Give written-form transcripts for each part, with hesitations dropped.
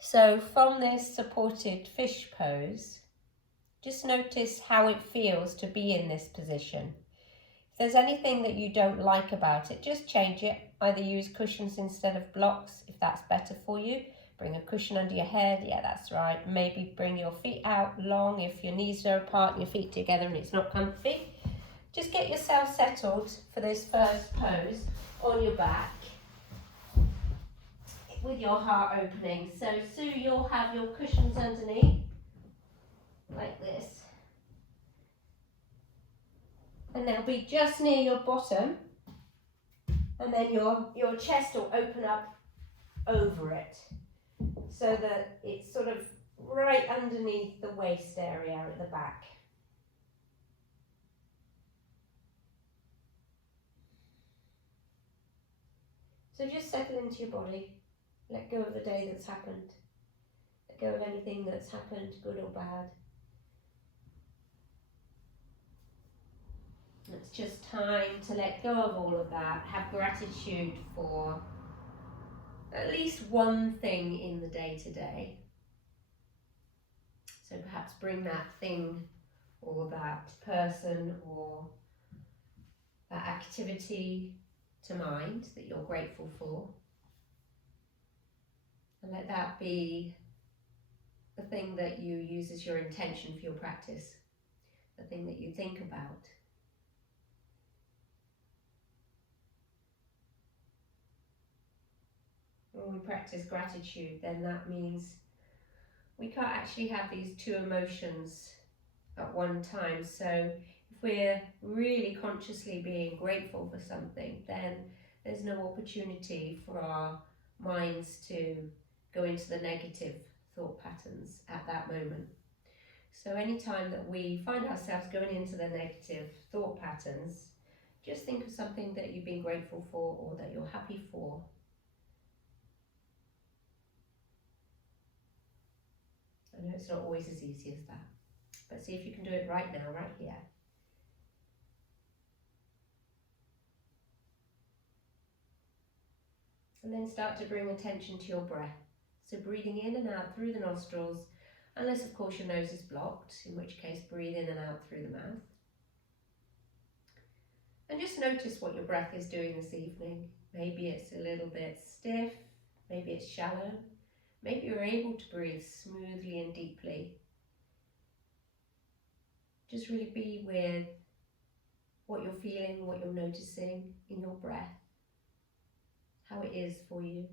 So from this supported fish pose, just notice how it feels to be in this position. If there's anything that you don't like about it, just change it. Either use cushions instead of blocks if that's better for you. Bring a cushion under your head, yeah, that's right. Maybe bring your feet out long if your knees are apart and your feet together and it's not comfy. Just get yourself settled for this first pose on your back with your heart opening. So Sue, you'll have your cushions underneath like this. And they'll be just near your bottom. And then your chest will open up over it so that it's sort of right underneath the waist area at the back. So just settle into your body. Let go of the day that's happened. Let go of anything that's happened, good or bad. It's just time to let go of all of that. Have gratitude for at least one thing in the day-to-day. So perhaps bring that thing or that person or that activity to mind that you're grateful for. And let that be the thing that you use as your intention for your practice, the thing that you think about. When we practice gratitude, then that means we can't actually have these two emotions at one time. So if we're really consciously being grateful for something, then there's no opportunity for our minds to go into the negative thought patterns at that moment. So anytime that we find ourselves going into the negative thought patterns, just think of something that you've been grateful for or that you're happy for. I know it's not always as easy as that, but see if you can do it right now, right here. And then start to bring attention to your breath. So breathing in and out through the nostrils, unless of course your nose is blocked, in which case breathe in and out through the mouth. And just notice what your breath is doing this evening. Maybe it's a little bit stiff, maybe it's shallow, maybe you're able to breathe smoothly and deeply. Just really be with what you're feeling, what you're noticing in your breath, how it is for you.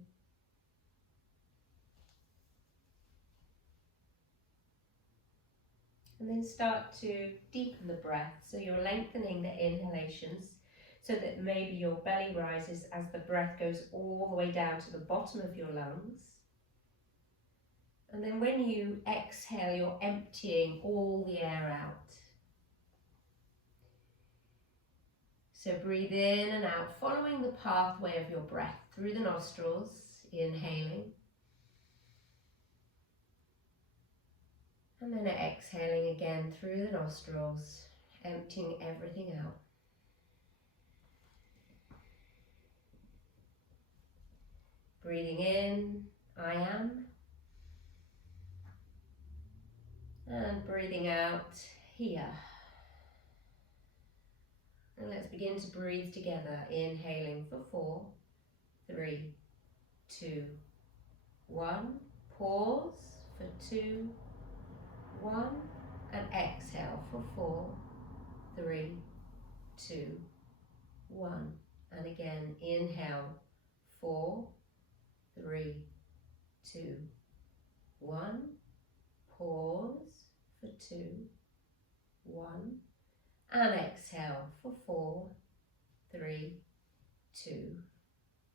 And then start to deepen the breath. So you're lengthening the inhalations so that maybe your belly rises as the breath goes all the way down to the bottom of your lungs. And then when you exhale, you're emptying all the air out. So breathe in and out, following the pathway of your breath through the nostrils, inhaling. And then exhaling again through the nostrils, emptying everything out. Breathing in, I am. And breathing out, here. And let's begin to breathe together, inhaling for 4, 3, 2, 1. Pause for 2, 1. And exhale for 4, 3, 2, 1. And again, inhale, 4, 3, 2, 1. Pause for 2, 1. And exhale for 4, 3, 2,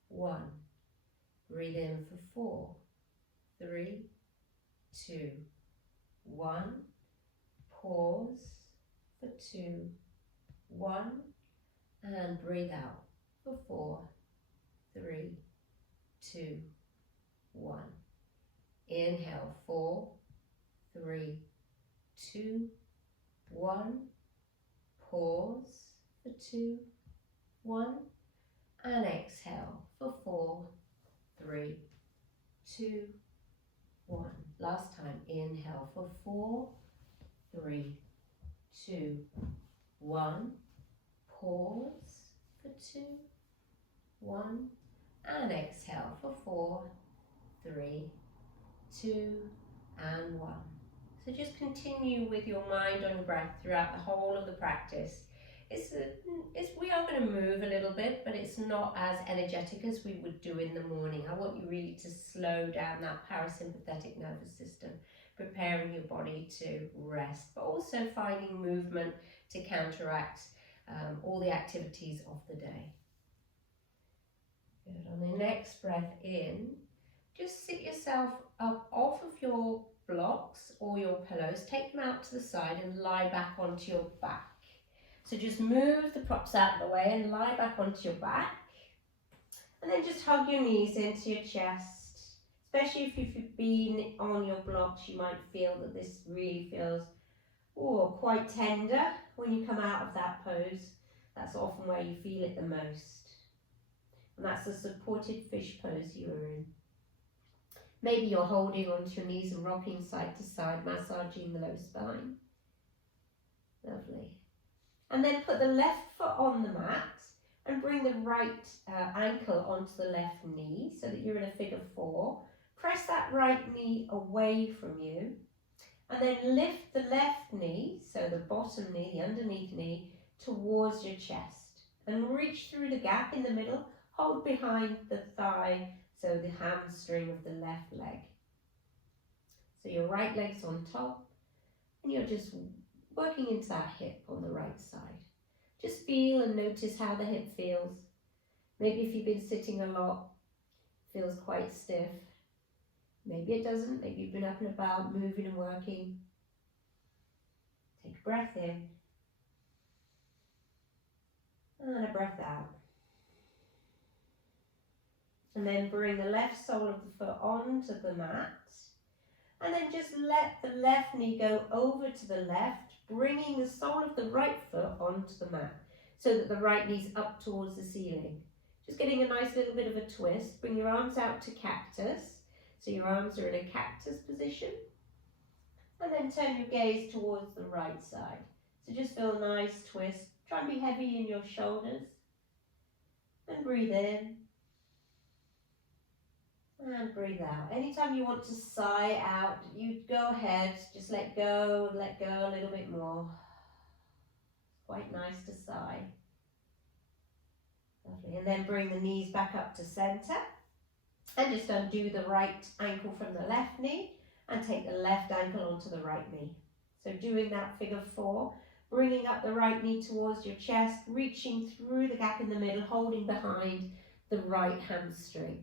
1. Breathe in for 4, 3, 2, 1. Pause for 2, 1. And breathe out for 4, 3, 2, 1. Inhale, 4, 3, 2, 1. Pause for 2, 1. And exhale for 4, 3, 2, 1. Last time, inhale for 4, 3, 2, 1. Pause for 2, 1. And exhale for 4, 3, 2, and 1. So just continue with your mind on your breath throughout the whole of the practice. We are going to move a little bit, but it's not as energetic as we would do in the morning. I want you really to slow down that parasympathetic nervous system, preparing your body to rest, but also finding movement to counteract all the activities of the day. Good. On the next breath in, just sit yourself up off of your blocks or your pillows, take them out to the side and lie back onto your back. So just move the props out of the way and lie back onto your back. And then just hug your knees into your chest. Especially if you've been on your blocks, you might feel that this really feels quite tender when you come out of that pose. That's often where you feel it the most. And that's the supported fish pose you were in. Maybe you're holding onto your knees and rocking side to side, massaging the low spine. Lovely. And then put the left foot on the mat and bring the right ankle onto the left knee so that you're in a figure 4. Press that right knee away from you and then lift the left knee, so the bottom knee, the underneath knee, towards your chest and reach through the gap in the middle, hold behind the thigh, so the hamstring of the left leg. So your right leg's on top and you're just working into that hip on the right side. Just feel and notice how the hip feels. Maybe if you've been sitting a lot, it feels quite stiff. Maybe it doesn't. Maybe you've been up and about, moving and working. Take a breath in and a breath out. And then bring the left sole of the foot onto the mat. And then just let the left knee go over to the left, bringing the sole of the right foot onto the mat so that the right knee's up towards the ceiling. Just getting a nice little bit of a twist. Bring your arms out to cactus. So your arms are in a cactus position. And then turn your gaze towards the right side. So just feel a nice twist. Try and be heavy in your shoulders. And breathe in. And breathe out. Anytime you want to sigh out, you go ahead, just let go a little bit more. It's quite nice to sigh. Lovely. And then bring the knees back up to center. And just undo the right ankle from the left knee and take the left ankle onto the right knee. So doing that figure 4, bringing up the right knee towards your chest, reaching through the gap in the middle, holding behind the right hamstring.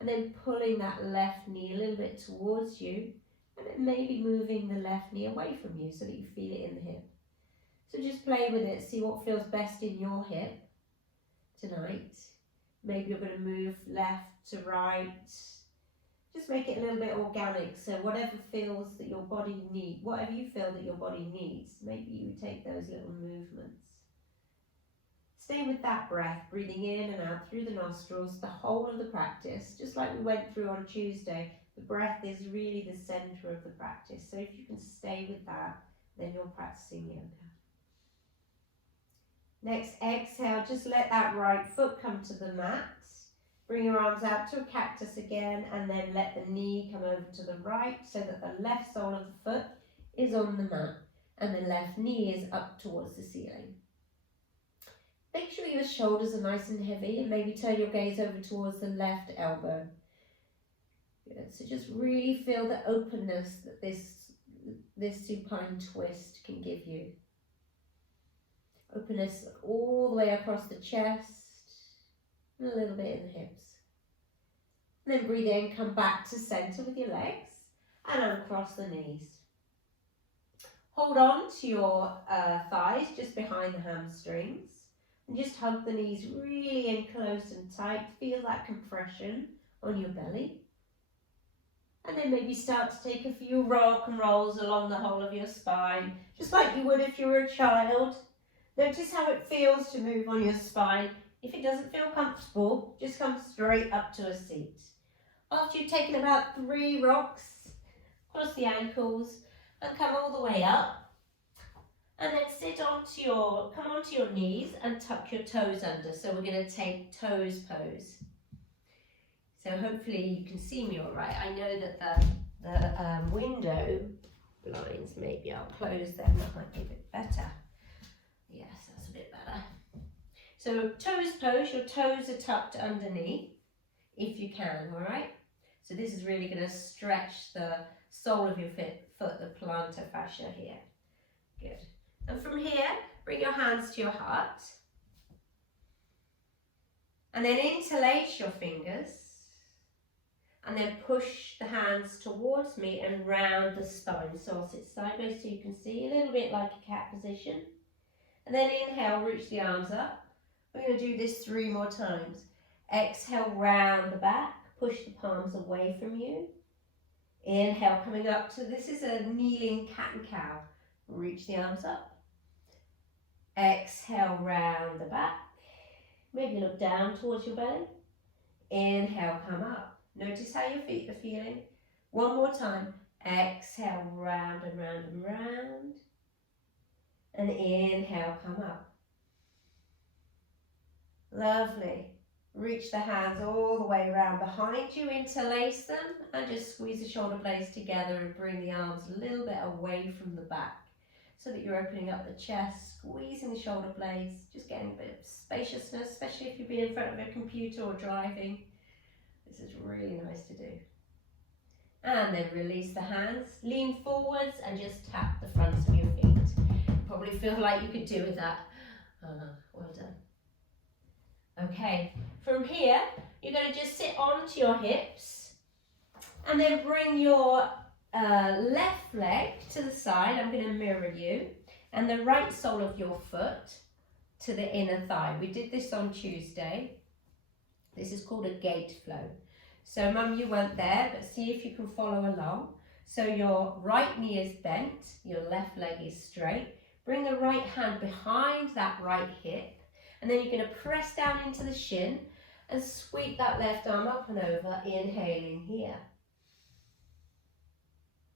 And then pulling that left knee a little bit towards you and then maybe moving the left knee away from you so that you feel it in the hip. So just play with it, see what feels best in your hip tonight. Maybe you're going to move left to right. Just make it a little bit organic, so whatever feels that your body needs, whatever you feel that your body needs, maybe you take those little movements. Stay with that breath, breathing in and out through the nostrils, the whole of the practice. Just like we went through on Tuesday, the breath is really the center of the practice. So if you can stay with that, then you're practicing yoga. Next, exhale, just let that right foot come to the mat. Bring your arms out to a cactus again, and then let the knee come over to the right so that the left sole of the foot is on the mat and the left knee is up towards the ceiling. Make sure your shoulders are nice and heavy and maybe turn your gaze over towards the left elbow. Good. So just really feel the openness that this supine twist can give you. Openness all the way across the chest and a little bit in the hips. And then breathe in, come back to center with your legs and uncross the knees. Hold on to your thighs just behind the hamstrings. And just hug the knees really in close and tight. Feel that compression on your belly. And then maybe start to take a few rock and rolls along the whole of your spine, just like you would if you were a child. Notice how it feels to move on your spine. If it doesn't feel comfortable, just come straight up to a seat. After you've taken about 3 rocks, cross the ankles and come all the way up. And then come onto your knees and tuck your toes under. So we're going to take toes pose. So hopefully you can see me all right. I know that the window blinds, maybe I'll close them, that might be a bit better. Yes, that's a bit better. So toes pose, your toes are tucked underneath, if you can, all right? So this is really going to stretch the sole of your foot, the plantar fascia here. Good. And from here, bring your hands to your heart. And then interlace your fingers. And then push the hands towards me and round the spine. So I'll sit sideways so you can see, a little bit like a cat position. And then inhale, reach the arms up. We're going to do this 3 more times. Exhale, round the back. Push the palms away from you. Inhale, coming up to, this is a kneeling cat and cow. Reach the arms up. Exhale, round the back. Maybe look down towards your belly. Inhale, come up. Notice how your feet are feeling. 1 more time. Exhale, round and round and round. And inhale, come up. Lovely. Reach the hands all the way around behind you, interlace them, and just squeeze the shoulder blades together and bring the arms a little bit away from the back so that you're opening up the chest, squeezing the shoulder blades, just getting a bit of spaciousness, especially if you've been in front of a computer or driving. This is really nice to do. And then release the hands, lean forwards and just tap the fronts of your feet. Probably feel like you could do with that. Well done. Okay, from here, you're going to just sit onto your hips and then bring your left leg to the side. I'm going to mirror you, and the right sole of your foot to the inner thigh. We did this on Tuesday. This is called a gate flow. So mum, you weren't there, but see if you can follow along. So your right knee is bent, your left leg is straight. Bring the right hand behind that right hip, and then you're going to press down into the shin and sweep that left arm up and over, inhaling here.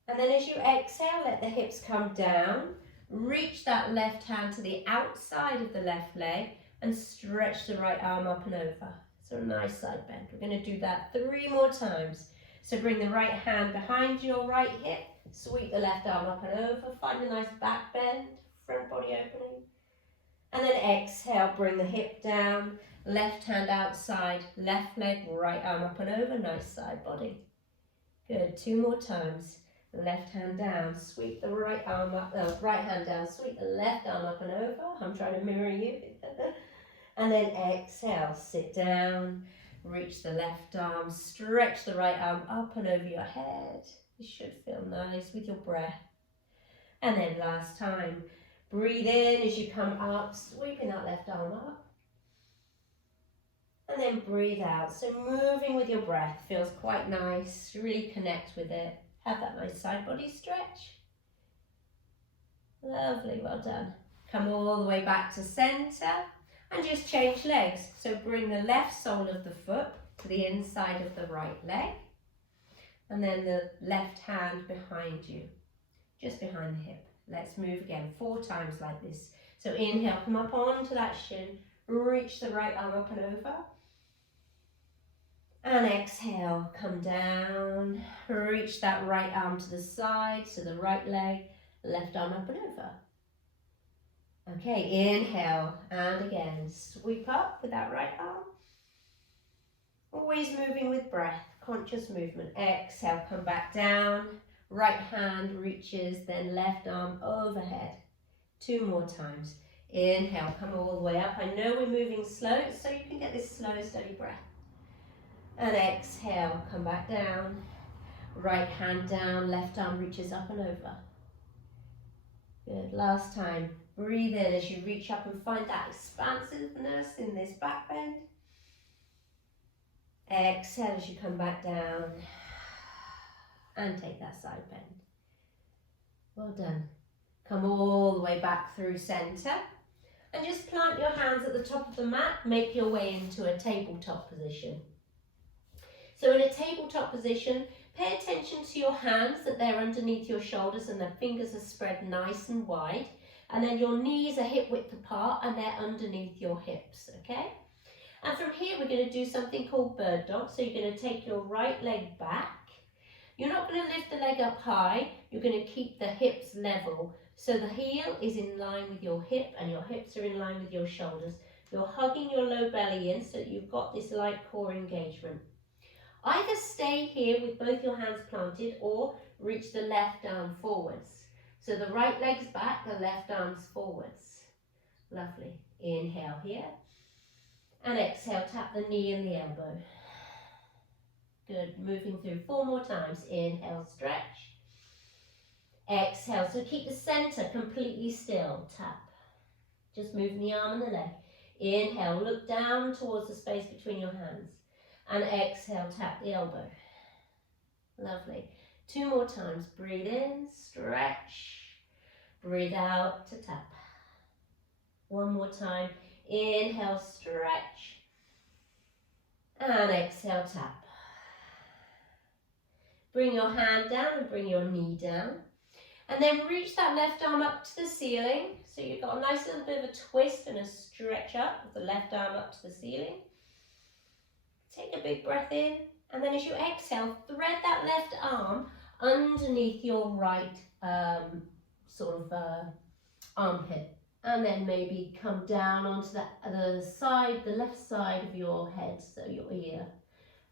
And then as you exhale, let the hips come down. Reach that left hand to the outside of the left leg and stretch the right arm up and over. So a nice side bend. We're going to do that 3 more times. So bring the right hand behind your right hip, sweep the left arm up and over, find a nice back bend, front body opening. And then exhale, bring the hip down, left hand outside, left leg, right arm up and over, nice side body. Good, 2 more times. Left hand down, sweep the right arm up, right hand down, sweep the left arm up and over. I'm trying to mirror you. And then exhale, sit down, reach the left arm, stretch the right arm up and over your head. You should feel nice with your breath. And then last time, breathe in as you come up, sweeping that left arm up. And then breathe out. So moving with your breath feels quite nice. Really connect with it. Have that nice side body stretch. Lovely, well done. Come all the way back to center and just change legs. So bring the left sole of the foot to the inside of the right leg. And then the left hand behind you, just behind the hip. Let's move again 4 times like this. So inhale, come up onto that shin, reach the right arm up and over. And exhale, come down, reach that right arm to the side, so the right leg, left arm up and over. Okay, inhale, and again, sweep up with that right arm. Always moving with breath, conscious movement. Exhale, come back down, right hand reaches, then left arm overhead. 2 more times. Inhale, come all the way up. I know we're moving slow, so you can get this slow, steady breath. And exhale, come back down. Right hand down, left arm reaches up and over. Good, last time. Breathe in as you reach up and find that expansiveness in this back bend. Exhale as you come back down. And take that side bend. Well done. Come all the way back through center. And just plant your hands at the top of the mat. Make your way into a tabletop position. So in a tabletop position, Pay attention to your hands, that they're underneath your shoulders and the fingers are spread nice and wide. And then your knees are hip width apart and they're underneath your hips, okay? And from here, we're going to do something called bird dog. So you're going to take your right leg back. You're not going to lift the leg up high. You're going to keep the hips level. So the heel is in line with your hip and your hips are in line with your shoulders. You're hugging your low belly in so that you've got this light core engagement. Either stay here with both your hands planted or reach the left arm forwards. So the right leg's back, the left arm's forwards. Lovely. Inhale here. And exhale, tap the knee and the elbow. Good. Moving through 4 more times. Inhale, stretch. Exhale. So keep the center completely still. Tap. Just moving the arm and the leg. Inhale, look down towards the space between your hands. And exhale, tap the elbow. Lovely. 2 more times. Breathe in, stretch. Breathe out to tap. 1 more time. Inhale, stretch. And exhale, tap. Bring your hand down and bring your knee down. And then reach that left arm up to the ceiling. So you've got a nice little bit of a twist and a stretch up with the left arm up to the ceiling. Take a big breath in, and then as you exhale, thread that left arm underneath your right armpit, and then maybe come down onto the left side of your head, so your ear,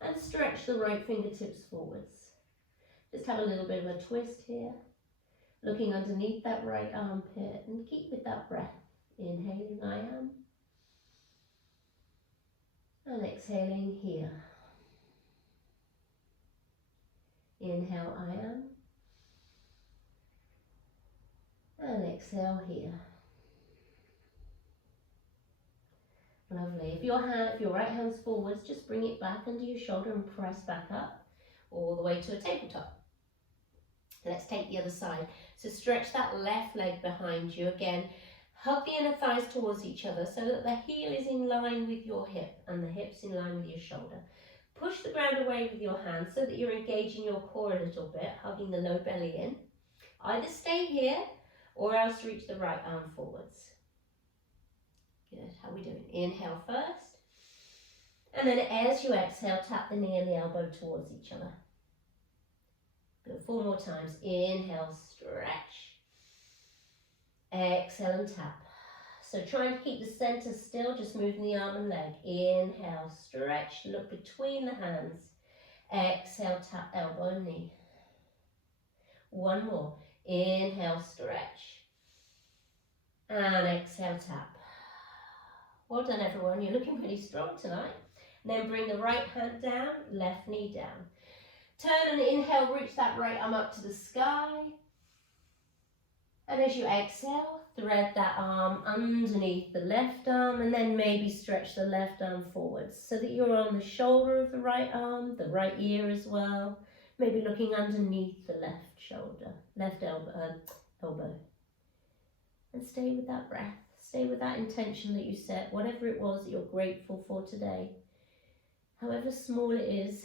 and stretch the right fingertips forwards. Just have a little bit of a twist here, looking underneath that right armpit, and keep with that breath. Inhaling, I am. And exhaling here. Inhale, I am. And exhale here. Lovely. If your right hand's forwards, just bring it back under your shoulder and press back up all the way to a tabletop. Let's take the other side. So stretch that left leg behind you again. Hug the inner thighs towards each other so that the heel is in line with your hip and the hips in line with your shoulder. Push the ground away with your hands so that you're engaging your core a little bit, hugging the low belly in. Either stay here or else reach the right arm forwards. Good. How are we doing? Inhale first. And then as you exhale, tap the knee and the elbow towards each other. Good. 4 more times. Inhale, stretch. Exhale and tap. So trying to keep the center still, just moving the arm and leg. Inhale, stretch, look between the hands. Exhale, tap elbow and knee. 1 more. Inhale, stretch. And exhale, tap. Well done, everyone. You're looking pretty strong tonight. And then bring the right hand down, left knee down. Turn and inhale, reach that right arm up to the sky. And as you exhale, thread that arm underneath the left arm and then maybe stretch the left arm forwards so that you're on the shoulder of the right arm, the right ear as well. Maybe looking underneath the left shoulder, left elbow. And stay with that breath. Stay with that intention that you set, whatever it was that you're grateful for today. However small it is,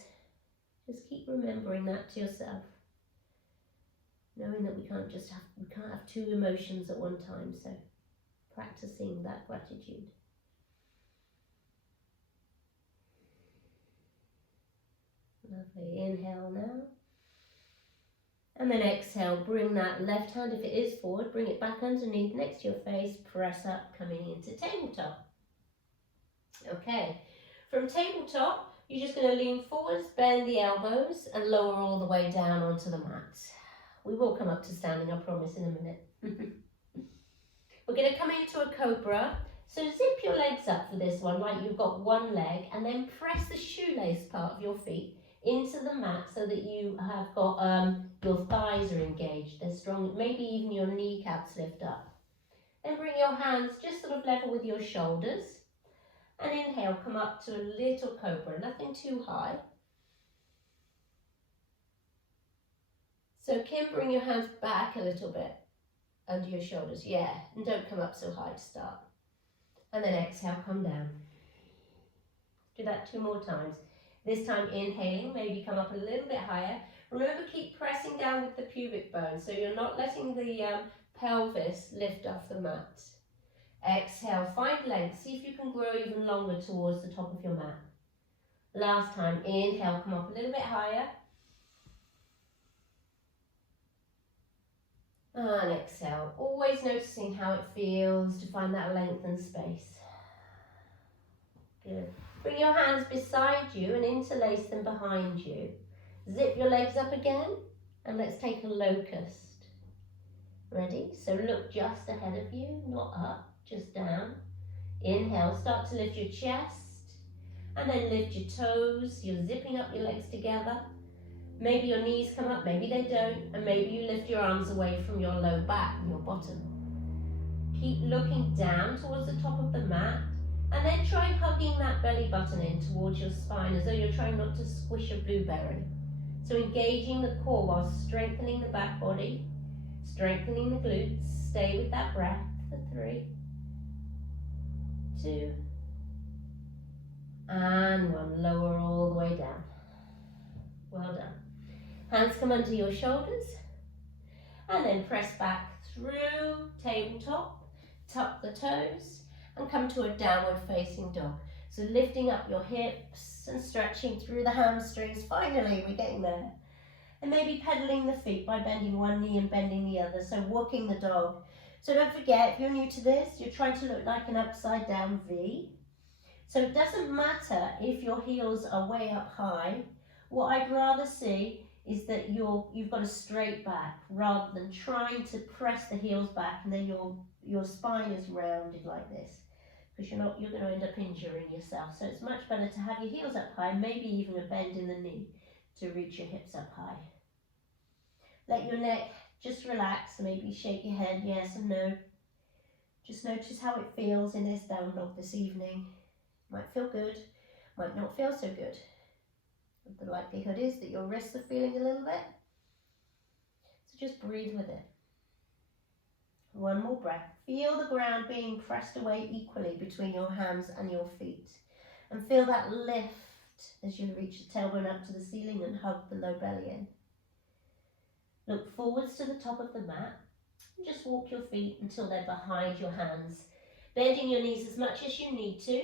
just keep remembering that to yourself. Knowing that we can't have 2 emotions at one time, so practicing that gratitude. Lovely. Inhale now. And then exhale, bring that left hand, if it is forward, bring it back underneath next to your face, press up, coming into tabletop. Okay, from tabletop, you're just going to lean forwards, bend the elbows, and lower all the way down onto the mat. We will come up to standing, I promise, in a minute. We're going to come into a cobra. So zip your legs up for this one, like you've got one leg, and then press the shoelace part of your feet into the mat so that you have got, your thighs are engaged, they're strong, maybe even your kneecaps lift up. Then bring your hands just sort of level with your shoulders. And inhale, come up to a little cobra, nothing too high. So Kim, bring your hands back a little bit under your shoulders. Yeah, and don't come up so high to start. And then exhale, come down. Do that 2 more times. This time inhaling, maybe come up a little bit higher. Remember, keep pressing down with the pubic bone, so you're not letting the pelvis lift off the mat. Exhale, find length. See if you can grow even longer towards the top of your mat. Last time, inhale, come up a little bit higher. And exhale, always noticing how it feels to find that length and space. Good. Bring your hands beside you and interlace them behind you. Zip your legs up again, and let's take a locust. Ready? So look just ahead of you, not up, just down. Inhale, start to lift your chest, and then lift your toes. You're zipping up your legs together. Maybe your knees come up, maybe they don't, and maybe you lift your arms away from your low back, your bottom. Keep looking down towards the top of the mat, and then try hugging that belly button in towards your spine as though you're trying not to squish a blueberry. So engaging the core while strengthening the back body, strengthening the glutes. Stay with that breath for 3, 2, and 1. Lower all the way down. Well done. Hands come under your shoulders, and then press back through tabletop, tuck the toes, and come to a downward facing dog. So lifting up your hips and stretching through the hamstrings. Finally, we're getting there. And maybe pedaling the feet by bending one knee and bending the other, so walking the dog. So don't forget, if you're new to this, you're trying to look like an upside down V. So it doesn't matter if your heels are way up high. What I'd rather see is that you've got a straight back rather than trying to press the heels back and then your spine is rounded like this, because you're going to end up injuring yourself. So it's much better to have your heels up high, maybe even a bend in the knee to reach your hips up high. Let your neck just relax, maybe shake your head yes and no. Just notice how it feels in this down dog this evening. Might feel good, might not feel so good. The likelihood is that your wrists are feeling a little bit. So just breathe with it. One more breath. Feel the ground being pressed away equally between your hands and your feet. And feel that lift as you reach the tailbone up to the ceiling and hug the low belly in. Look forwards to the top of the mat. And just walk your feet until they're behind your hands. Bending your knees as much as you need to.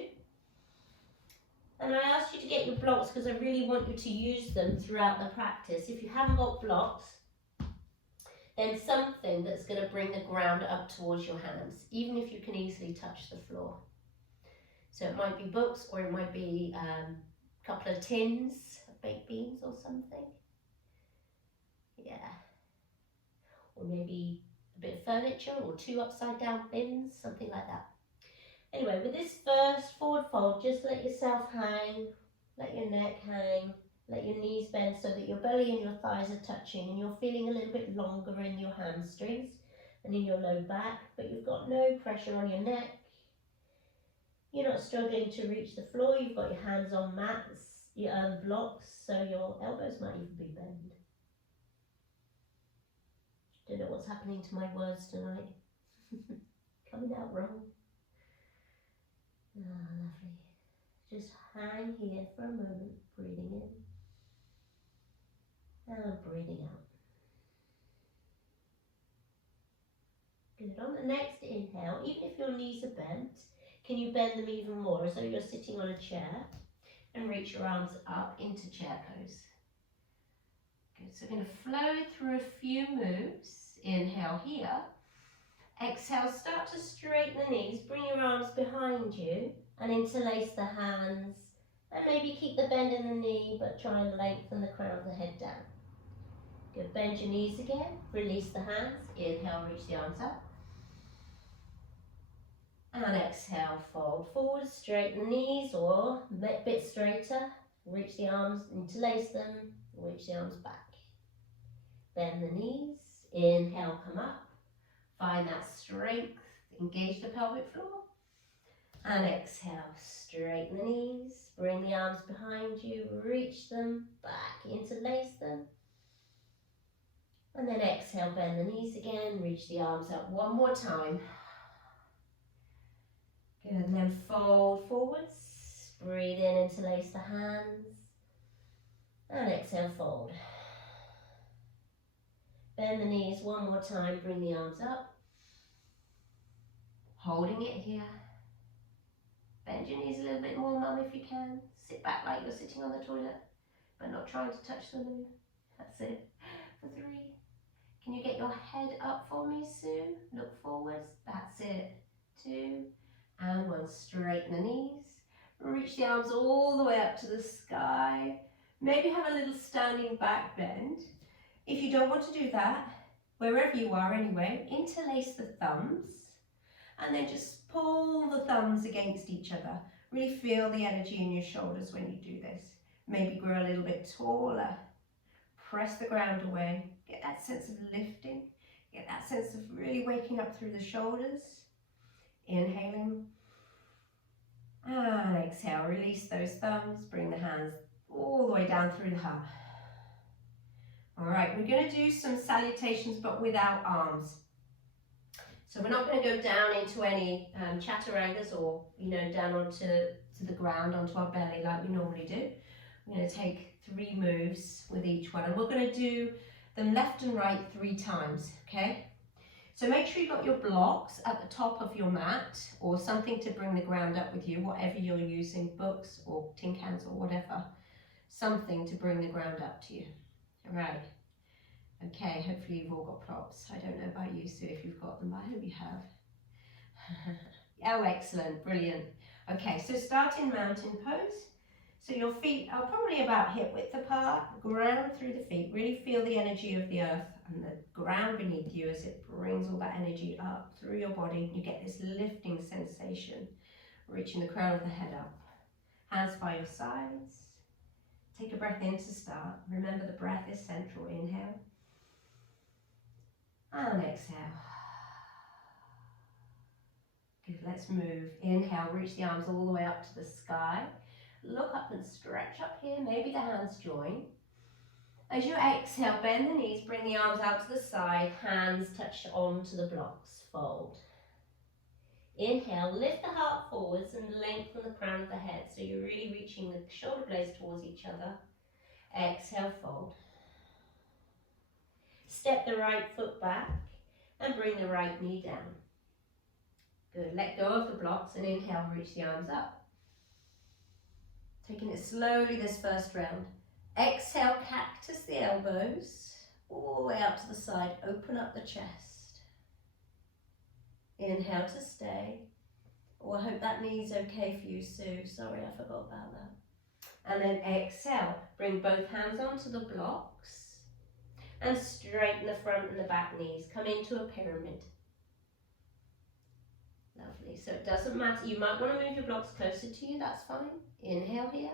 And I asked you to get your blocks because I really want you to use them throughout the practice. If you haven't got blocks, then something that's going to bring the ground up towards your hands, even if you can easily touch the floor. So it might be books, or it might be a couple of tins of baked beans or something. Yeah. Or maybe a bit of furniture or 2 upside down bins, something like that. Anyway, with this first forward fold, just let yourself hang, let your neck hang, let your knees bend so that your belly and your thighs are touching, and you're feeling a little bit longer in your hamstrings and in your low back, but you've got no pressure on your neck. You're not struggling to reach the floor. You've got your hands on mats, your blocks, so your elbows might even be bent. Don't know what's happening to my words tonight. Coming out wrong. Ah, lovely. Just hang here for a moment, breathing in and breathing out. Good. On the next inhale, even if your knees are bent, can you bend them even more as though you're sitting on a chair, and reach your arms up into chair pose. Good. So we're going to flow through a few moves. Inhale here. Exhale, start to straighten the knees, bring your arms behind you and interlace the hands, and maybe keep the bend in the knee but try and lengthen the crown of the head down. Good, bend your knees again, release the hands, inhale, reach the arms up. And exhale, fold forward, straighten the knees or a bit straighter, reach the arms, interlace them, reach the arms back. Bend the knees, inhale, come up. Find that strength, engage the pelvic floor. And exhale, straighten the knees, bring the arms behind you, reach them back, interlace them. And then exhale, bend the knees again, reach the arms up one more time. Good, and then fold forwards, breathe in, interlace the hands. And exhale, fold. Bend the knees one more time, bring the arms up. Holding it here. Bend your knees a little bit more, mum, if you can. Sit back like you're sitting on the toilet, but not trying to touch the loo. That's it. For 3. Can you get your head up for me, Sue? Look forwards. That's it. 2. And 1. Straighten the knees. Reach the arms all the way up to the sky. Maybe have a little standing back bend. If you don't want to do that, wherever you are anyway, interlace the thumbs and then just pull the thumbs against each other. Really feel the energy in your shoulders when you do this. Maybe grow a little bit taller. Press the ground away. Get that sense of lifting. Get that sense of really waking up through the shoulders. Inhaling. And exhale, release those thumbs, bring the hands all the way down through the heart. All right, we're going to do some salutations but without arms. So we're not going to go down into any chaturangas or, down onto the ground, onto our belly like we normally do. We're going to take 3 moves with each one, and we're going to do them left and right 3 times, okay? So make sure you've got your blocks at the top of your mat or something to bring the ground up with you, whatever you're using, books or tin cans or whatever, something to bring the ground up to you. All right. Okay, hopefully you've all got props. I don't know about you, Sue, if you've got them, but I hope you have. Oh, excellent, brilliant. Okay, so start in mountain pose. So your feet are probably about hip width apart, ground through the feet. Really feel the energy of the earth and the ground beneath you as it brings all that energy up through your body. You get this lifting sensation, reaching the crown of the head up. Hands by your sides. Take a breath in to start. Remember the breath is central. Inhale. And exhale. Good, let's move. Inhale, reach the arms all the way up to the sky. Look up and stretch up here. Maybe the hands join. As you exhale, bend the knees, bring the arms out to the side, hands touch onto the blocks, fold. Inhale, lift the heart forwards and lengthen the crown of the head, so you're really reaching the shoulder blades towards each other. Exhale, fold. Step the right foot back and bring the right knee down. Good, let go of the blocks and inhale, reach the arms up. Taking it slowly this first round. Exhale, cactus the elbows, all the way up to the side, open up the chest. Inhale to stay. Oh, I hope that knee's okay for you, Sue. Sorry, I forgot about that. And then exhale, bring both hands onto the blocks and straighten the front and the back knees. Come into a pyramid. Lovely, so it doesn't matter. You might want to move your blocks closer to you, that's fine. Inhale here.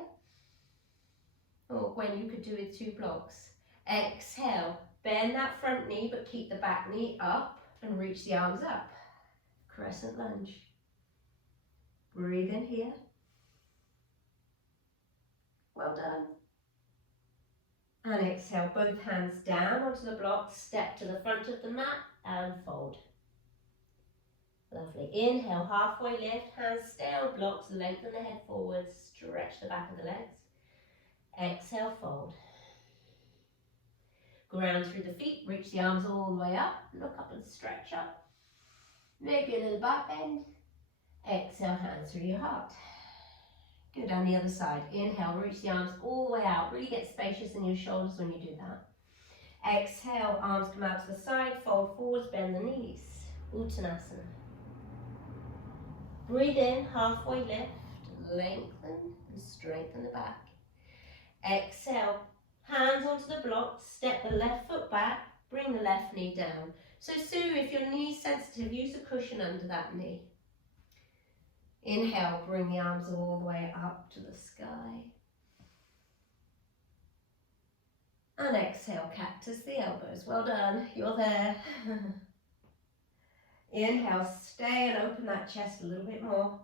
Or when you could do with 2 blocks. Exhale, bend that front knee but keep the back knee up and reach the arms up. Crescent lunge. Breathe in here. Well done. And exhale, both hands down onto the blocks, step to the front of the mat and fold. Lovely. Inhale, halfway lift, hands stay on blocks, lengthen the head forwards, stretch the back of the legs. Exhale, fold. Ground through the feet, reach the arms all the way up, look up and stretch up. Maybe a little back bend. Exhale, hands through your heart. Good, on the other side. Inhale, reach the arms all the way out. Really get spacious in your shoulders when you do that. Exhale, arms come out to the side, fold forwards, bend the knees. Uttanasana. Breathe in, halfway lift, lengthen and straighten the back. Exhale, hands onto the blocks, step the left foot back, bring the left knee down. So Sue, if your knee's sensitive, use a cushion under that knee. Inhale, bring the arms all the way up to the sky. And exhale, cactus the elbows. Well done, you're there. Inhale, stay and open that chest a little bit more.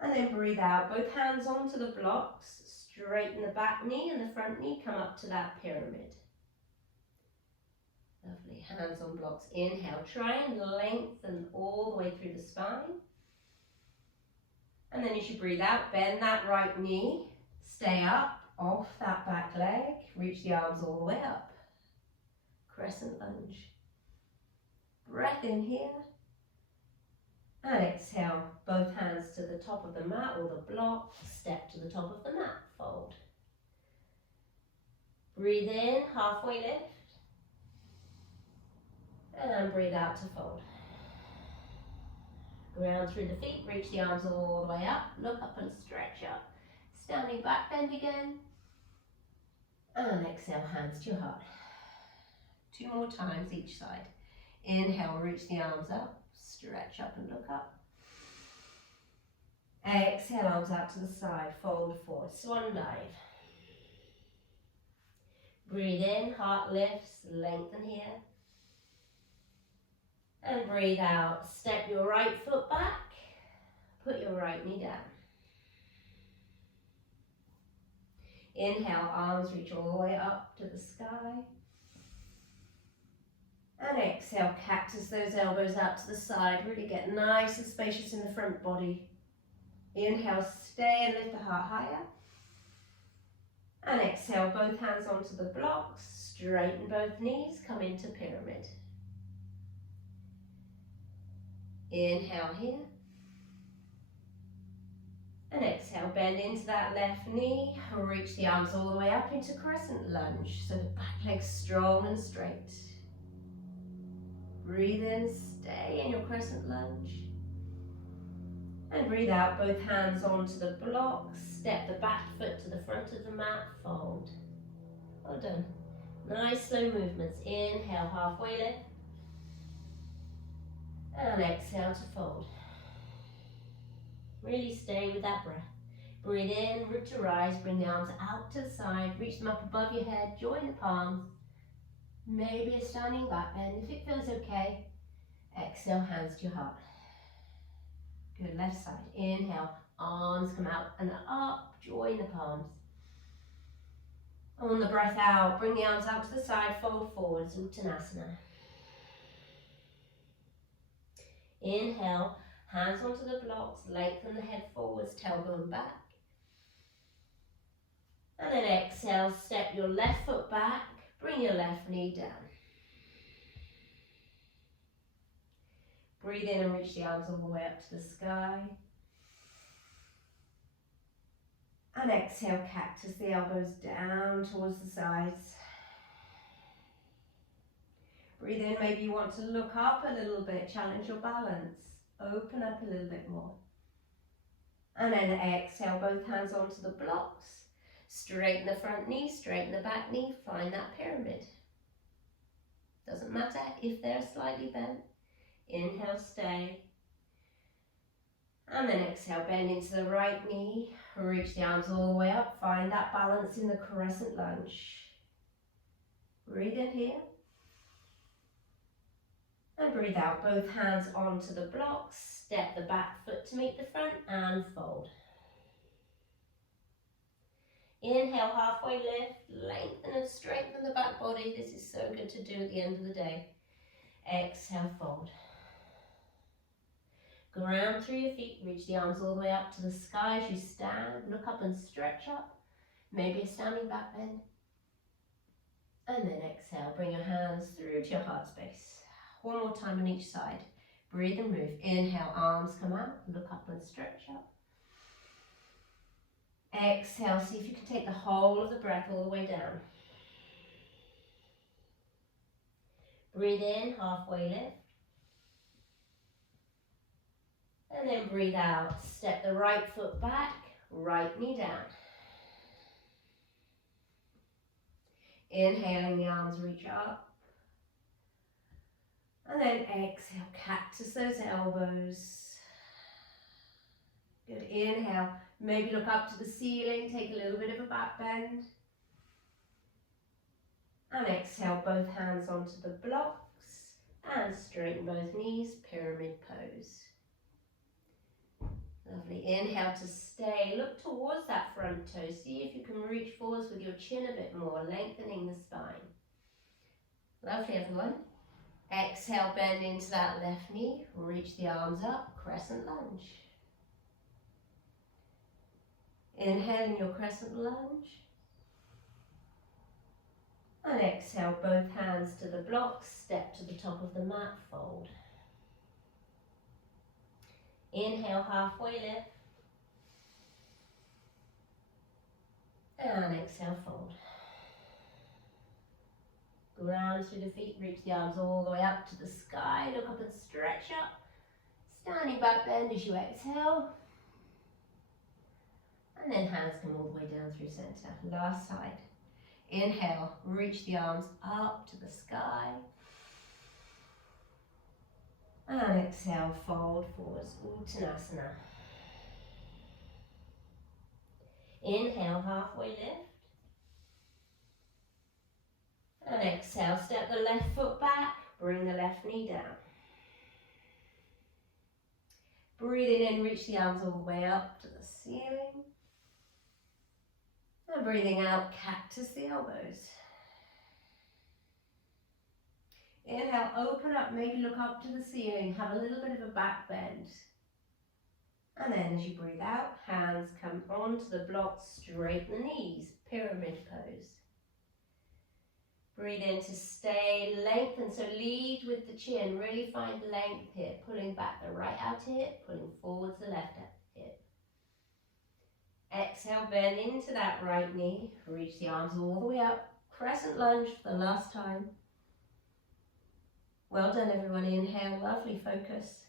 And then breathe out, both hands onto the blocks, straighten the back knee and the front knee, come up to that pyramid. Lovely, hands on blocks. Inhale, try and lengthen all the way through the spine. And then as you breathe out, bend that right knee, stay up, off that back leg, reach the arms all the way up. crescent lunge. Breath in here. And exhale, both hands to the top of the mat or the block. Step to the top of the mat, fold. Breathe in, halfway lift. And breathe out to fold. Ground through the feet, reach the arms all the way up. Look up and stretch up. Standing back bend again. And exhale, hands to your heart. 2 more times each side. Inhale, reach the arms up. Stretch up and look up. Exhale, arms out to the side. Fold forward. Swan dive. Breathe in, heart lifts. Lengthen here. And breathe out. Step your right foot back. Put your right knee down. Inhale, arms reach all the way up to the sky. And exhale, cactus those elbows out to the side. Really get nice and spacious in the front body. Inhale, stay and lift the heart higher. And exhale, both hands onto the blocks. Straighten both knees, come into pyramid. Inhale here. And exhale, bend into that left knee. Reach the arms all the way up into crescent lunge. So the back leg's strong and straight. Breathe in, stay in your crescent lunge. And breathe out, both hands onto the blocks. Step the back foot to the front of the mat, fold. Well done. Nice slow movements. Inhale, halfway lift. And exhale to fold. Really stay with that breath. Breathe in, root to rise, bring the arms out to the side, reach them up above your head, join the palms. Maybe a standing back bend. If it feels okay, exhale, hands to your heart. Good, left side. Inhale, arms come out and up, join the palms. On the breath out, bring the arms out to the side, fold forwards, Uttanasana. Inhale, hands onto the blocks, lengthen the head forwards, tailbone back. And then exhale, step your left foot back, bring your left knee down. Breathe in and reach the arms all the way up to the sky. And exhale, cactus the elbows down towards the sides. Breathe in, maybe you want to look up a little bit, challenge your balance. Open up a little bit more. And then exhale, both hands onto the blocks. Straighten the front knee, straighten the back knee, find that pyramid. Doesn't matter if they're slightly bent. Inhale, stay. And then exhale, bend into the right knee. Reach the arms all the way up. Find that balance in the crescent lunge. Breathe in here. And breathe out, both hands onto the blocks. Step the back foot to meet the front and fold. Inhale, halfway lift. Lengthen and strengthen the back body. This is so good to do at the end of the day. Exhale, fold. Ground through your feet, reach the arms all the way up to the sky as you stand. Look up and stretch up. Maybe a standing back bend. And then exhale, bring your hands through to your heart space. One more time on each side. Breathe and move. Inhale, arms come out. Look up and stretch up. Exhale, see if you can take the whole of the breath all the way down. Breathe in, halfway lift. And then breathe out. Step the right foot back, right knee down. Inhaling, the arms reach up. And then exhale, cactus those elbows. Good, inhale. Maybe look up to the ceiling, take a little bit of a back bend. And exhale, both hands onto the blocks. And straighten both knees, pyramid pose. Lovely. Inhale to stay. Look towards that front toe. See if you can reach forwards with your chin a bit more, lengthening the spine. Lovely, everyone. Exhale, bend into that left knee. Reach the arms up, crescent lunge. Inhale in your crescent lunge. And exhale, both hands to the blocks, step to the top of the mat, fold. Inhale, halfway lift. And exhale, fold. Ground through the feet, reach the arms all the way up to the sky, look up and stretch up. Standing back bend as you exhale. And then hands come all the way down through center. Last side. Inhale, reach the arms up to the sky. And exhale, fold forwards, Uttanasana. Inhale, halfway lift. And exhale, step the left foot back, bring the left knee down. Breathing in, reach the arms all the way up to the ceiling. And breathing out, cactus the elbows. Inhale, open up, maybe look up to the ceiling, have a little bit of a back bend. And then as you breathe out, hands come onto the blocks, straighten the knees, pyramid pose. Breathe in to stay lengthened, so lead with the chin, really find length here, pulling back the right outer hip, pulling forwards the left hip. Exhale, bend into that right knee, reach the arms all the way up, crescent lunge for the last time. Well done everyone, inhale, lovely focus.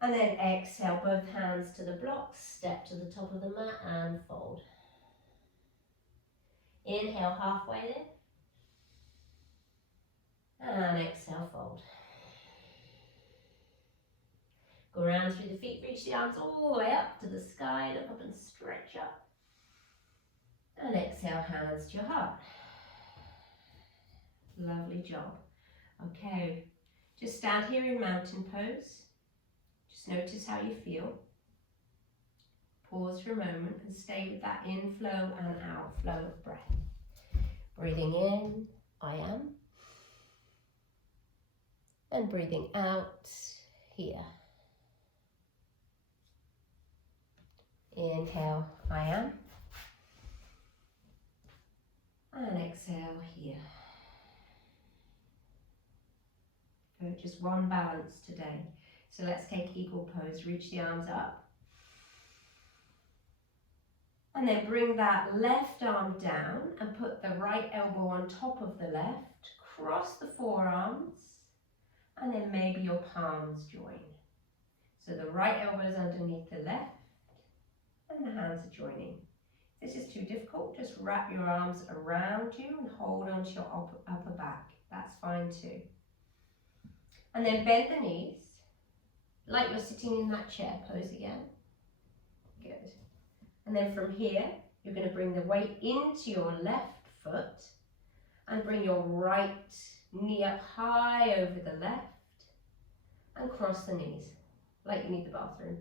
And then exhale, both hands to the blocks, step to the top of the mat and fold. Inhale, halfway lift. And exhale, fold. Go around through the feet, reach the arms all the way up to the sky, look up and stretch up. And exhale, hands to your heart. Lovely job. Okay, just stand here in mountain pose. Just notice how you feel. Pause for a moment and stay with that inflow and outflow of breath. Breathing in, I am. And breathing out, here. Inhale, I am. And exhale, here. Good, just one balance today. So let's take eagle pose, reach the arms up. And then bring that left arm down and put the right elbow on top of the left. Cross the forearms. And then maybe your palms join. So the right elbow is underneath the left and the hands are joining. If this is too difficult, just wrap your arms around you and hold onto your upper back. That's fine too. And then bend the knees, like you're sitting in that chair pose again. Good. And then from here, you're going to bring the weight into your left foot and bring your right knee up high over the left and cross the knees like you need the bathroom.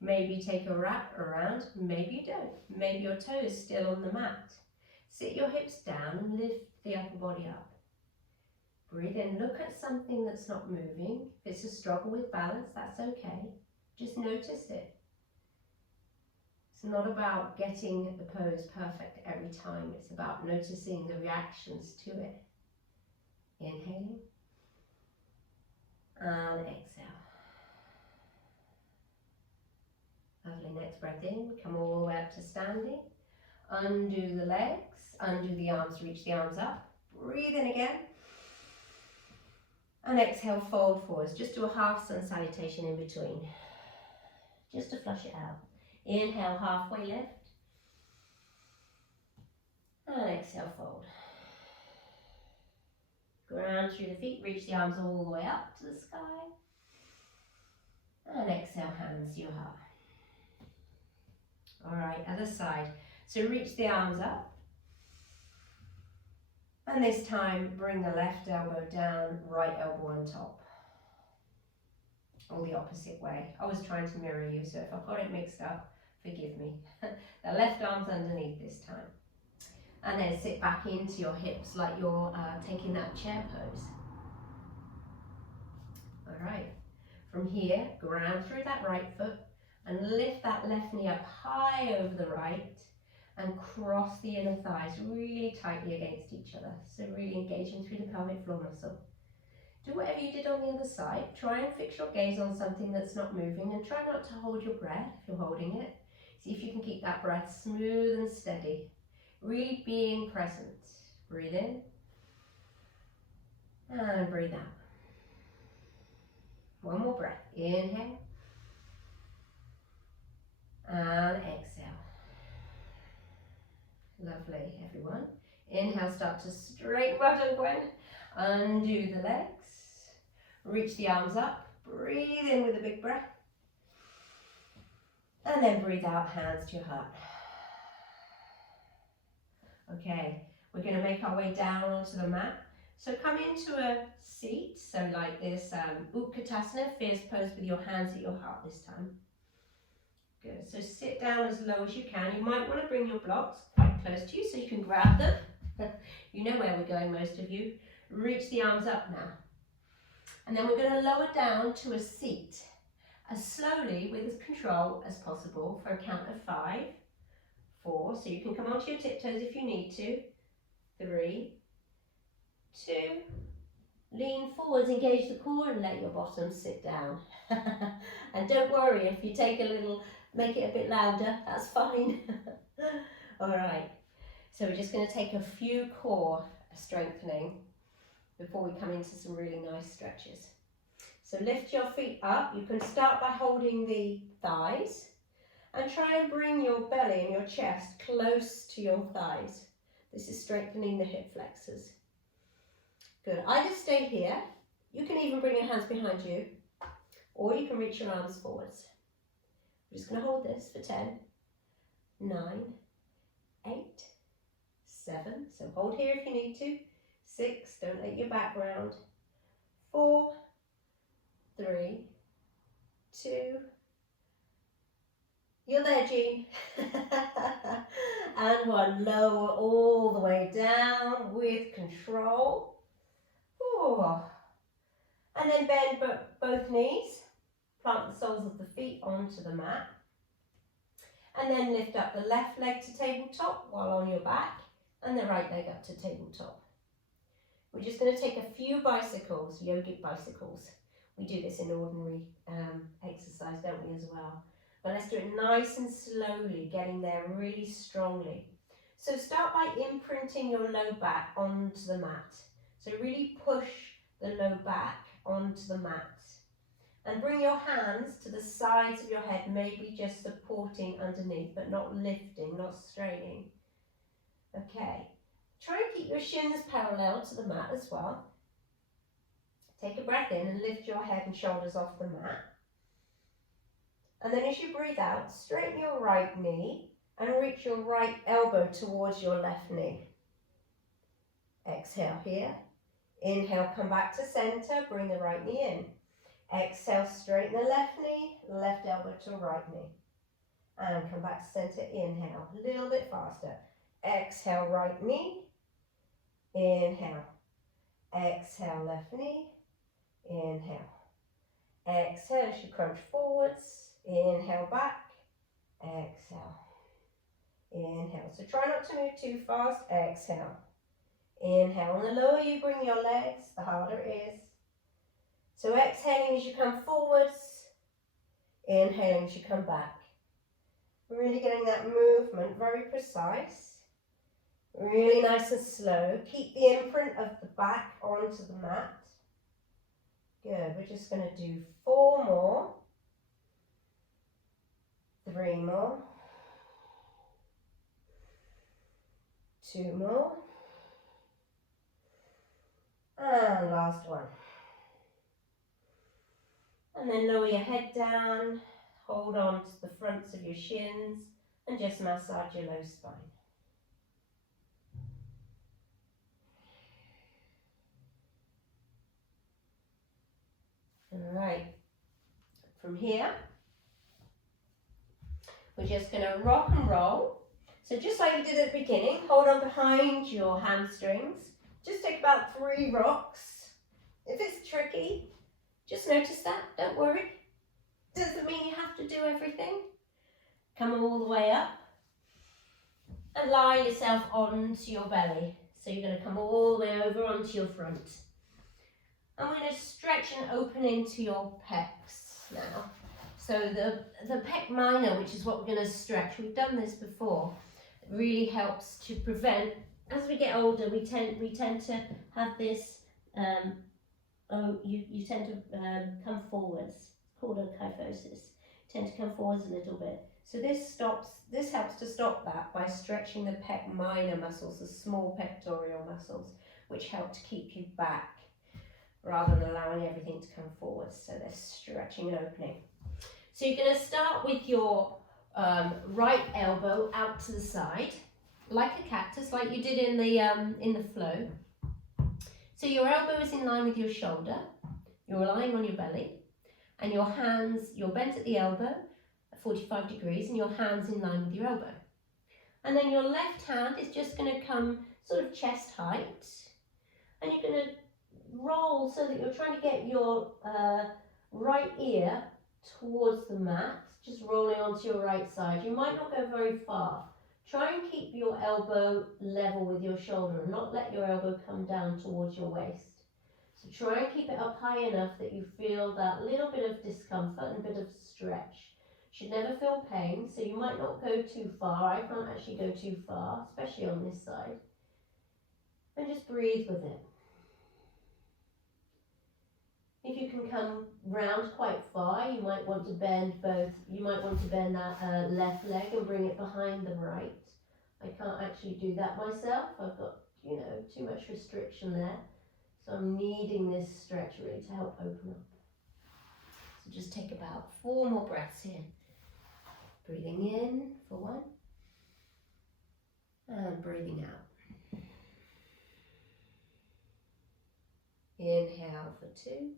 Maybe you take a wrap around, maybe you don't. Maybe your toes still on the mat. Sit your hips down and lift the upper body up. Breathe in, look at something that's not moving. If it's a struggle with balance, that's okay. Just notice it. It's not about getting the pose perfect every time. It's about noticing the reactions to it. Inhaling and exhale. Lovely, next breath in, come all the way up to standing. Undo the legs, undo the arms, reach the arms up. Breathe in again. And exhale, fold forwards. Just do a half sun salutation in between. Just to flush it out. Inhale, halfway lift. And exhale, fold. Ground through the feet, reach the arms all the way up to the sky. And exhale, hands to your heart. All right, other side. So reach the arms up. And this time, bring the left elbow down, right elbow on top. Or the opposite way. I was trying to mirror you, so if I've got it mixed up, forgive me. The left arm's underneath this time. And then sit back into your hips like you're taking that chair pose. All right. From here, ground through that right foot and lift that left knee up high over the right and cross the inner thighs really tightly against each other. So really engaging through the pelvic floor muscle. Do whatever you did on the other side. Try and fix your gaze on something that's not moving, and try not to hold your breath if you're holding it. See if you can keep that breath smooth and steady. Really being present. Breathe in and breathe out. One more breath. Inhale and exhale. Lovely, everyone. Inhale, start to straighten well done, Gwen. Undo the legs. Reach the arms up. Breathe in with a big breath. And then breathe out, hands to your heart. Okay, we're going to make our way down onto the mat. So come into a seat, so like this Utkatasana, fierce pose with your hands at your heart this time. Good, so sit down as low as you can. You might want to bring your blocks quite close to you so you can grab them. You know where we're going, most of you. Reach the arms up now. And then we're going to lower down to a seat as slowly with as control as possible for a count of 5, 4, so you can come onto your tiptoes if you need to, 3, 2, lean forwards, engage the core and let your bottom sit down. And don't worry if you take a little, make it a bit louder, that's fine. All right, so we're just going to take a few core strengthening before we come into some really nice stretches. So lift your feet up. You can start by holding the thighs and try and bring your belly and your chest close to your thighs. This is strengthening the hip flexors. Good, either stay here, you can even bring your hands behind you, or you can reach your arms forwards. We're just going to hold this for 10, 9, 8, 7, so hold here if you need to, 6, don't let your back round, 4, 3, 2, you're there, Jean. And 1, lower all the way down with control. Ooh. And then bend both knees, plant the soles of the feet onto the mat. And then lift up the left leg to tabletop while on your back, and the right leg up to tabletop. We're just going to take a few bicycles, yogic bicycles. We do this in ordinary exercise, don't we, as well? But let's do it nice and slowly, getting there really strongly. So start by imprinting your low back onto the mat. So really push the low back onto the mat. And bring your hands to the sides of your head, maybe just supporting underneath, but not lifting, not straining. Okay, try and keep your shins parallel to the mat as well. Take a breath in and lift your head and shoulders off the mat. And then as you breathe out, straighten your right knee and reach your right elbow towards your left knee. Exhale here. Inhale, come back to center, bring the right knee in. Exhale, straighten the left knee, left elbow to right knee. And come back to center, inhale, a little bit faster. Exhale, right knee, inhale. Exhale, left knee, inhale. Exhale as you crunch forwards, inhale back, exhale, inhale. So try not to move too fast, exhale. Inhale, and the lower you bring your legs, the harder it is. So exhaling as you come forwards, inhaling as you come back. Really getting that movement very precise, really nice and slow. Keep the imprint of the back onto the mat. Good, we're just going to do 4 more, 3 more, 2 more, and last one. And then lower your head down, hold on to the fronts of your shins, and just massage your low spine. All right, from here, we're just going to rock and roll. So just like we did at the beginning, hold on behind your hamstrings. Just take about 3 rocks. If it's tricky, just notice that, don't worry. Doesn't mean you have to do everything. Come all the way up And lie yourself onto your belly. So you're going to come all the way over onto your front. And we're going to stretch and open into your pecs now. So the pec minor, which is what we're going to stretch, we've done this before, really helps to prevent, as we get older, we tend to have this, you tend to come forwards. It's called a kyphosis. You tend to come forwards a little bit. So this helps to stop that by stretching the pec minor muscles, the small pectoral muscles, which help to keep you back rather than allowing everything to come forwards. So they're stretching and opening. So you're going to start with your right elbow out to the side, like a cactus, like you did in the flow. So your elbow is in line with your shoulder. You're lying on your belly, and your hands, you're bent at the elbow, 45 degrees, and your hands in line with your elbow. And then your left hand is just going to come sort of chest height, and you're going to roll so that you're trying to get your right ear towards the mat, just rolling onto your right side. You might not go very far. Try and keep your elbow level with your shoulder and not let your elbow come down towards your waist. So try and keep it up high enough that you feel that little bit of discomfort and a bit of stretch. You should never feel pain, so you might not go too far. I can't actually go too far, especially on this side. And just breathe with it. If you can come round quite far, you might want to bend that left leg and bring it behind the right. I can't actually do that myself. I've got, too much restriction there. So I'm needing this stretch really to help open up. So just take about 4 more breaths here. Breathing in for 1. And breathing out. Inhale for 2.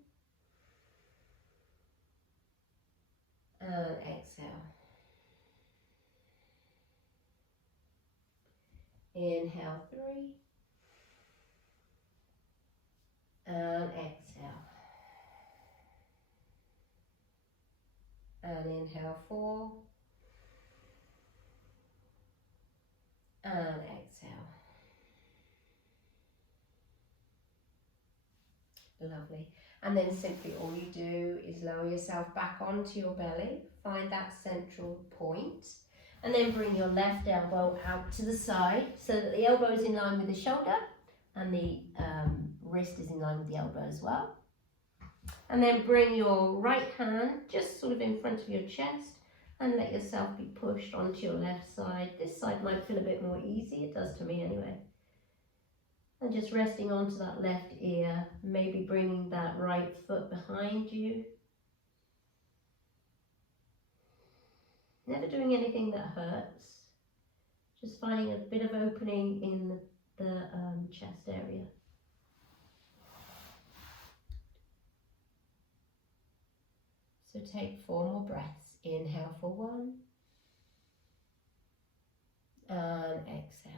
And exhale. Inhale 3. And exhale. And inhale 4. And exhale. Lovely. And then simply all you do is lower yourself back onto your belly, find that central point, and then bring your left elbow out to the side so that the elbow is in line with the shoulder and the wrist is in line with the elbow as well. And then bring your right hand just sort of in front of your chest and let yourself be pushed onto your left side. This side might feel a bit more easy, it does to me anyway. And just resting onto that left ear, maybe bringing that right foot behind you. Never doing anything that hurts. Just finding a bit of opening in the chest area. So take 4 more breaths. Inhale for 1. And exhale.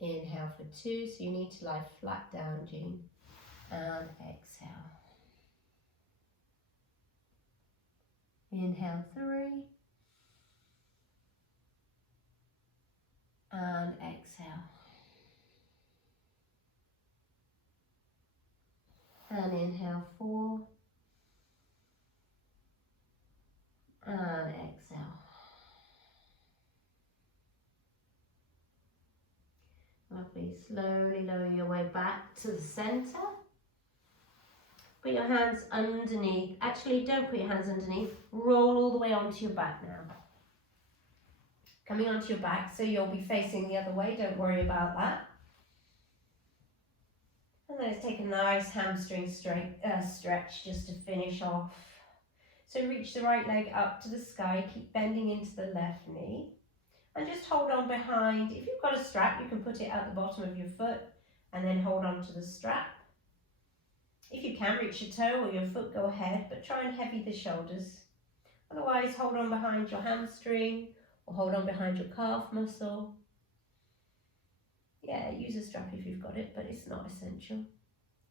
Inhale for 2, so you need to lie flat down, Jean. And exhale. Inhale 3. And exhale. And inhale 4. And exhale. Lovely. Slowly lower your way back to the center. Put your hands underneath. Actually, don't put your hands underneath. Roll all the way onto your back now. Coming onto your back, so you'll be facing the other way. Don't worry about that. And let's take a nice hamstring stretch just to finish off. So reach the right leg up to the sky. Keep bending into the left knee. And just hold on behind. If you've got a strap, you can put it at the bottom of your foot and then hold on to the strap. If you can reach your toe or your foot, go ahead, but try and heavy the shoulders. Otherwise, hold on behind your hamstring or hold on behind your calf muscle. Yeah, use a strap if you've got it, but it's not essential.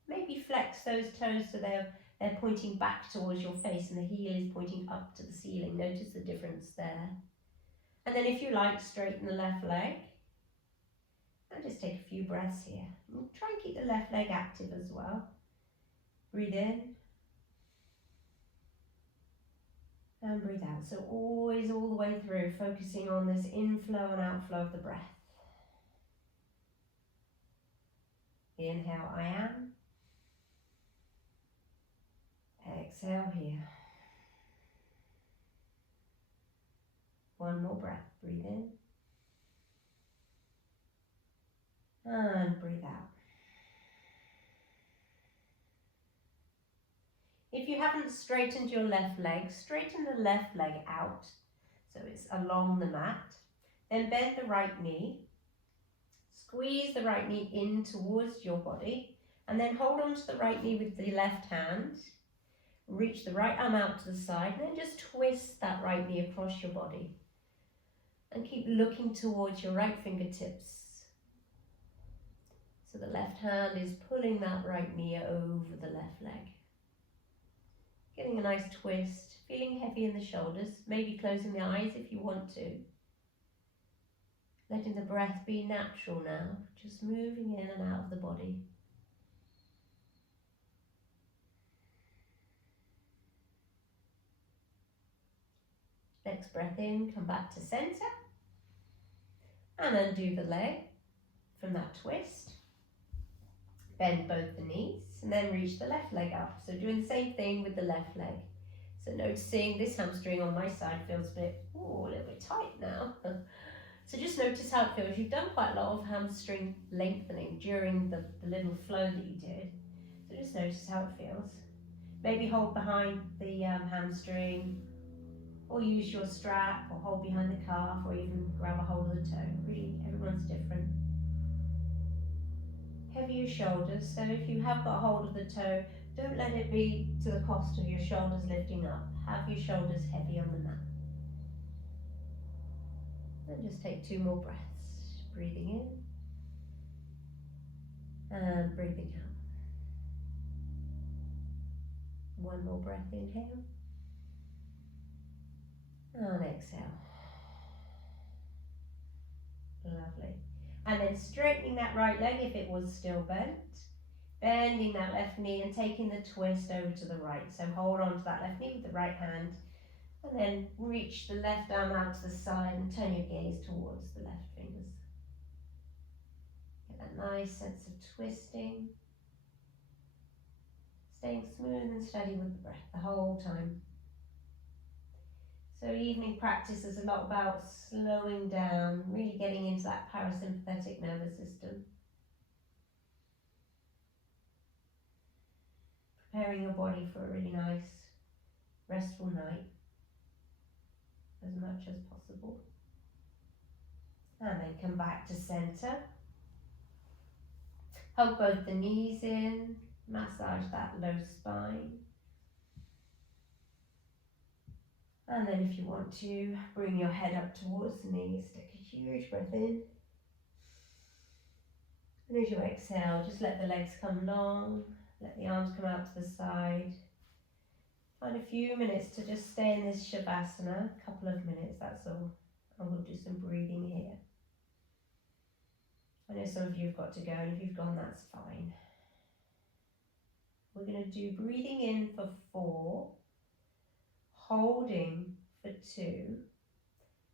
Maybe flex those toes so they're They're pointing back towards your face and the heel is pointing up to the ceiling. Notice the difference there. And then if you like, straighten the left leg. And just take a few breaths here. And try and keep the left leg active as well. Breathe in. And breathe out. So always all the way through, focusing on this inflow and outflow of the breath. Inhale, I am. Exhale here. One more breath. Breathe in. And breathe out. If you haven't straightened your left leg, straighten the left leg out so it's along the mat. Then bend the right knee. Squeeze the right knee in towards your body and then hold on to the right knee with the left hand. Reach the right arm out to the side and then just twist that right knee across your body. And keep looking towards your right fingertips. So the left hand is pulling that right knee over the left leg. Getting a nice twist, feeling heavy in the shoulders, maybe closing the eyes if you want to. Letting the breath be natural now, just moving in and out of the body. Next breath in, come back to center. And undo the leg from that twist. Bend both the knees and then reach the left leg up. So doing the same thing with the left leg. So noticing this hamstring on my side feels a little bit tight now. So just notice how it feels. You've done quite a lot of hamstring lengthening during the little flow that you did. So just notice how it feels. Maybe hold behind the hamstring, or use your strap, or hold behind the calf, or even grab a hold of the toe. Really, everyone's different. Heavy your shoulders, so if you have got a hold of the toe, don't let it be to the cost of your shoulders lifting up. Have your shoulders heavy on the mat. And just take 2 more breaths. Breathing in and breathing out. 1 more breath, inhale and exhale. Lovely. And then straightening that right leg if it was still bent. Bending that left knee and taking the twist over to the right. So hold on to that left knee with the right hand. And then reach the left arm out to the side and turn your gaze towards the left fingers. Get that nice sense of twisting. Staying smooth and steady with the breath the whole time. So evening practice is a lot about slowing down, really getting into that parasympathetic nervous system. Preparing your body for a really nice, restful night, as much as possible. And then come back to center. Hug both the knees in, massage that low spine. And then if you want to, bring your head up towards the knees, take a huge breath in. And as you exhale, just let the legs come long, let the arms come out to the side. Find a few minutes to just stay in this Shavasana, a couple of minutes, that's all. And we'll do some breathing here. I know some of you have got to go, and if you've gone, that's fine. We're going to do breathing in for 4, holding for 2,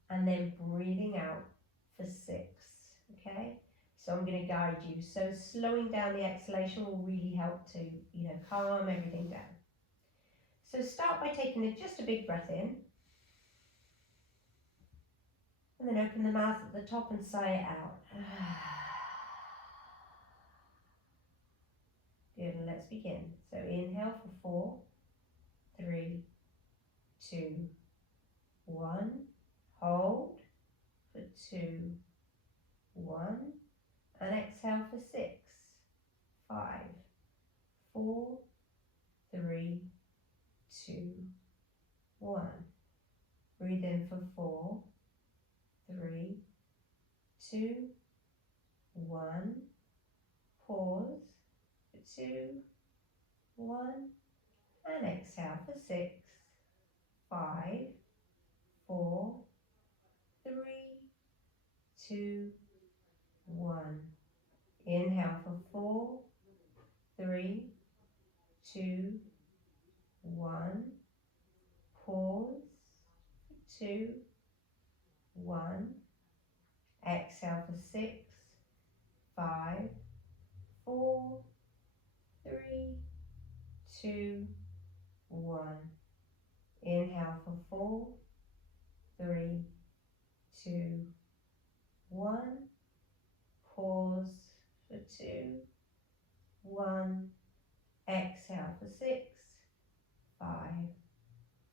and then breathing out for 6, okay? So I'm going to guide you. So slowing down the exhalation will really help to, calm everything down. So start by taking just a big breath in, and then open the mouth at the top and sigh it out. Good, and let's begin. So inhale for 4, 3, 2, 1. Hold for 2, 1. And exhale for 6, 5, 4, 3, 2, 1. Breathe in for 4, 3, 2, 1. Pause for 2, 1. and exhale for 6, 5, 4, 3, 2, 1. Inhale for 4, 3, 2, 1. Pause. 2, 1. Exhale for 6, 5, 4, 3, 2, 1. Inhale for 4, 3, 2, 1. Pause for 2, 1. Exhale for 6, 5,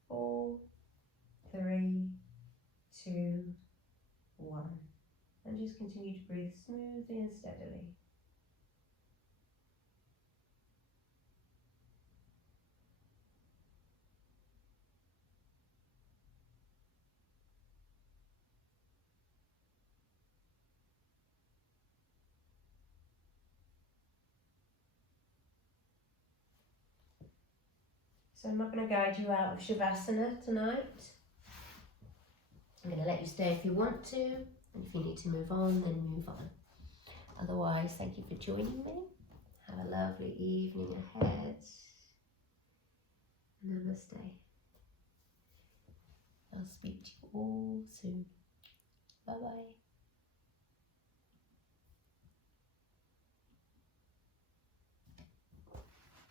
4, 3, 2, 1. And just continue to breathe smoothly and steadily. So I'm not going to guide you out of Shavasana tonight. I'm going to let you stay if you want to, and if you need to move on, then move on. Otherwise, thank you for joining me. Have a lovely evening ahead. Namaste. I'll speak to you all soon. Bye bye.